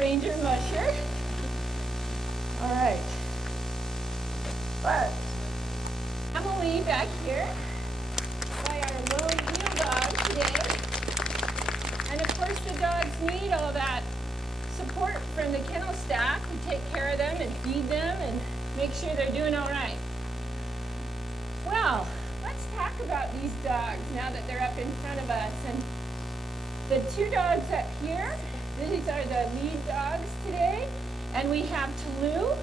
Ranger musher. All right. But Emily back here by our lone wheel dog today. And of course the dogs need all that support from the kennel staff who take care of them and feed them and make sure they're doing all right. Well, let's talk about these dogs now that they're up in front of us. And the two dogs up here, these are the lead dogs today. And we have Toulouse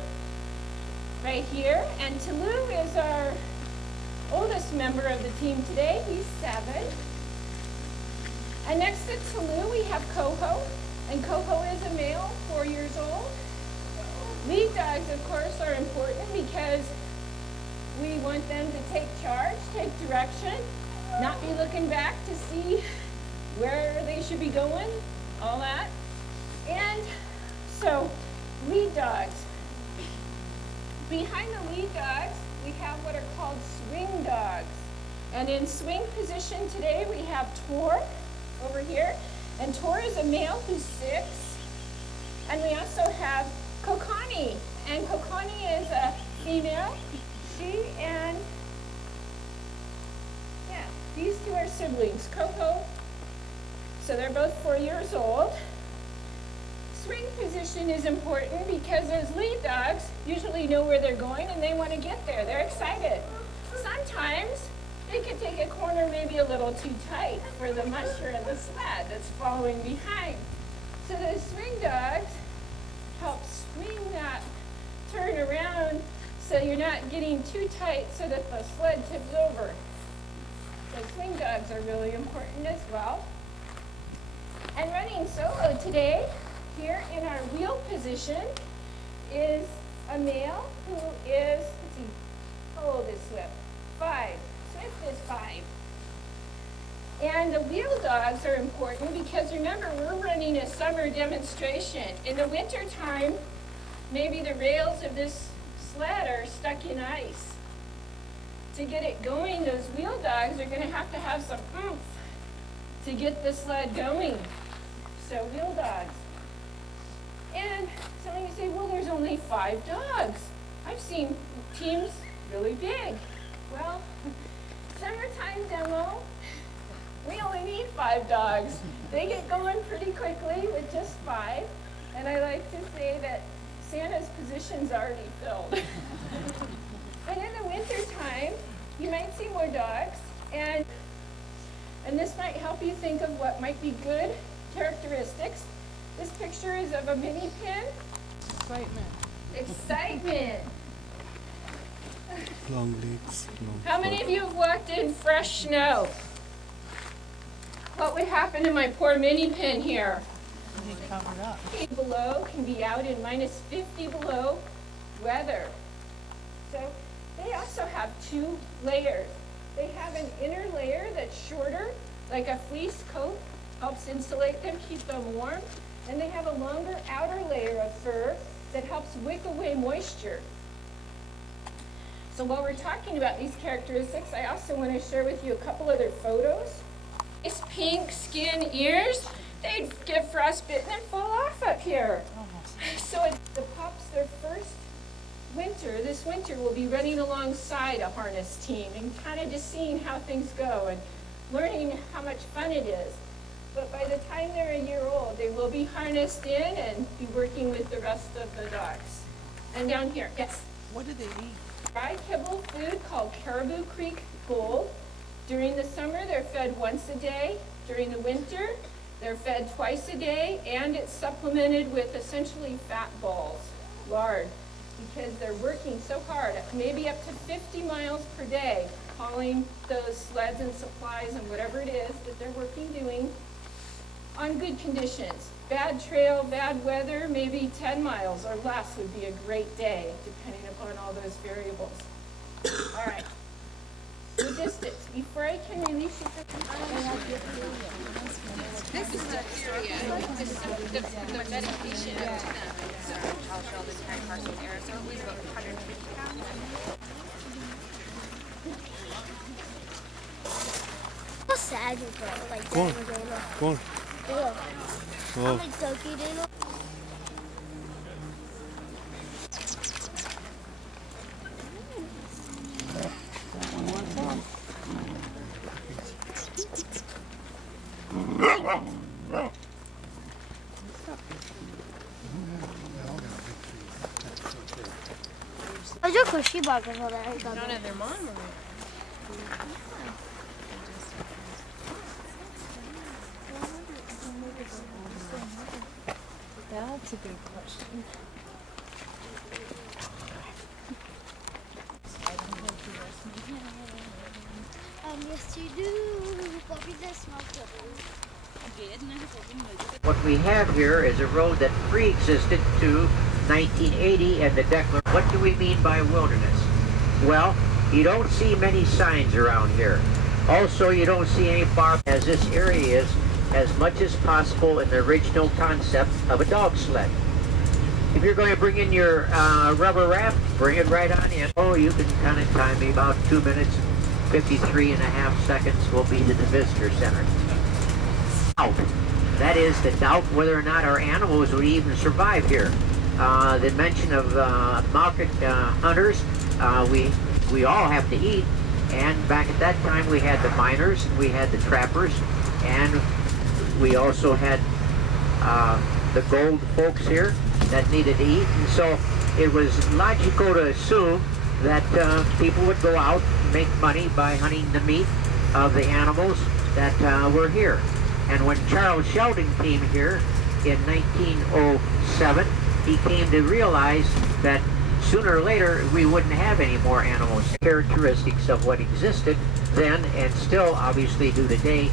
right here. And Toulouse is our oldest member of the team today. He's 7. And next to Toulouse, we have Coho. And Coho is a male, 4 years old. Lead dogs, of course, are important because we want them to take charge, take direction, not be looking back to see where they should be going, all that. And so, lead dogs. Behind the lead dogs, we have what are called swing dogs. And in swing position today, we have Tor over here. And Tor is a male who's 6. And we also have Kokani. And Kokani is a female. She and, yeah, these two are siblings, Coco. So they're both 4 years old. Swing position is important because those lead dogs usually know where they're going and they want to get there. They're excited. Sometimes they can take a corner maybe a little too tight for the musher and the sled that's following behind. So those swing dogs help swing that turn around so you're not getting too tight so that the sled tips over. So swing dogs are really important as well. And running solo today, here in our wheel position, is a male who is, let's see, how old is Swift? 5. Swift is 5. And the wheel dogs are important because remember, we're running a summer demonstration. In the winter time, maybe the rails of this sled are stuck in ice. To get it going, those wheel dogs are going to have some oomph to get the sled going. So wheel dogs. And some of you say, well, there's only 5 dogs. I've seen teams really big. Well, summertime demo, we only need 5 dogs. They get going pretty quickly with just 5. And I like to say that Santa's position's already filled. But in the winter time, you might see more dogs. And this might help you think of what might be good characteristics. This picture is of a mini pin. Excitement. Excitement. Long legs. How many of you have walked in fresh snow? What would happen to my poor mini pin here? Get covered up. Below can be out in minus 50 below weather. So they also have 2 layers. They have an inner layer that's shorter, like a fleece coat, helps insulate them, keep them warm. And they have a longer outer layer of fur that helps wick away moisture. So while we're talking about these characteristics, I also want to share with you a couple other photos. Nice pink skin ears, they'd get frostbitten and fall off up here. So the pups, their first winter, this winter, will be running alongside a harness team and kind of just seeing how things go and learning how much fun it is. But by the time they're a year old, they will be harnessed in and be working with the rest of the dogs. And down here, yes? What do they eat? Dry kibble food called Caribou Creek Gold. During the summer, they're fed once a day. During the winter, they're fed twice a day, and it's supplemented with essentially fat balls, lard, because they're working so hard, maybe up to 50 miles per day, hauling those sleds and supplies and whatever it is that they're working doing on good conditions. Bad trail, bad weather, maybe 10 miles or less would be a great day, depending upon all those variables. All right. Logistics. Before I can release you This is the period. This is the medication to them. So I'll show the time parcel there. So it weighs about 150 pounds. How sad you feel like Go on. that. Go on. Look. Oh. I'm like Doki Dino. Those are cushy buggers over there. Not at their mom or? That's a good question. Yes, you do. Puppy does smell good. What we have here is a road that pre-existed to 1980 and the declaration. What do we mean by wilderness? Well, you don't see many signs around here. Also, you don't see any farm, as this area is as much as possible in the original concept of a dog sled. If you're going to bring in your rubber raft, bring it right on in. Oh, you can kind of time me about 2 minutes, 53.5 seconds will be to the visitor center. Doubt. That is the doubt whether or not our animals would even survive here. The mention of market hunters, we all have to eat, and back at that time we had the miners, and we had the trappers, and we also had the gold folks here that needed to eat, and so it was logical to assume that people would go out and make money by hunting the meat of the animals that were here. And when Charles Sheldon came here in 1907, he came to realize that sooner or later we wouldn't have any more animals. Characteristics of what existed then and still obviously do today.